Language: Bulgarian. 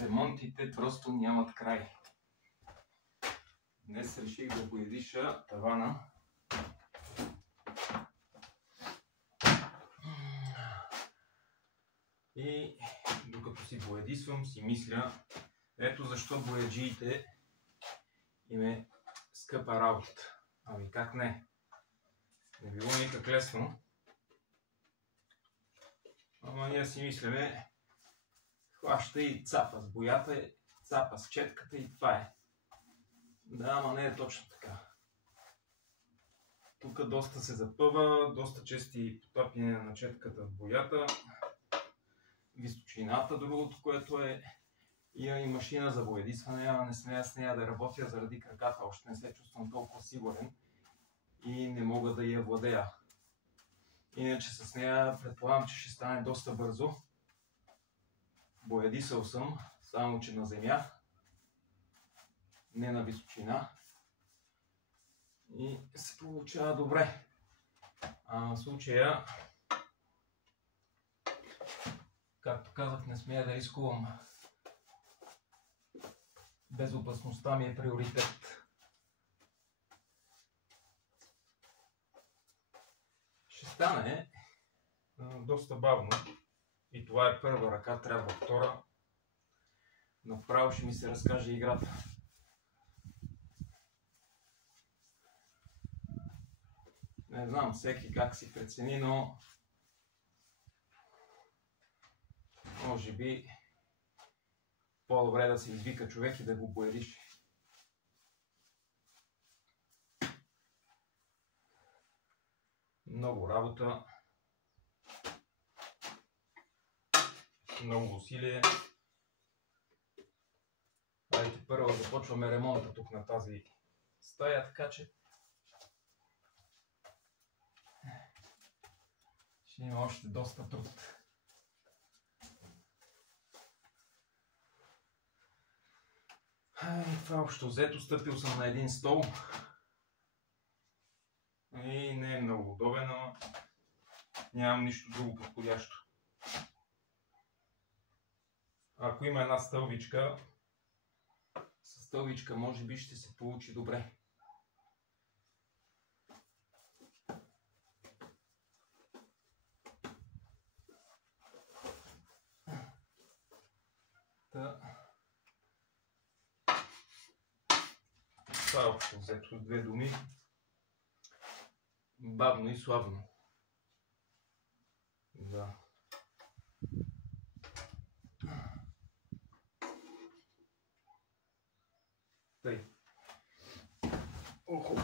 Ремонтите просто нямат край. Днес реших да боядиша тавана. И докато си боядисвам, си мисля, ето защо бояджиите им е скъпа работа. Ами как не? Не било никак лесно. Ама ние си мисляме, хваща и цапа с боята, цапа с четката и това е. Да, ама не е точно така. Тук доста се запъва, доста чести потапяния на четката в боята. Височината, другото, което е, има и машина за боядисване, ама не смея с нея да работя заради краката. Още не се чувствам толкова сигурен и не мога да я владея. Иначе с нея предполагам, че ще стане доста бързо. Боядисал съм, само че на земя, не на височина. И се получава добре. А в случая, както казах, не смея да рискувам. Безопасността ми е приоритет. Ще стане доста бавно. И това е първа ръка, трябва втора. Направо ще ми се разкаже играта. Не знам всеки как си прецени, но може би по-добре да се извика човек и да го боядиш. Много работа, много усилие. Айде първо започваме ремонта тук на тази стая, така че ще има още доста труд. Това общо взето, стъпил съм на един стол и не е много удобен, но нямам нищо друго подходящо. Ако има една стълбичка, с стълбичка може би ще се получи добре. Това е общо взето с две думи. Бавно и славно. Да. Тъй. Охо.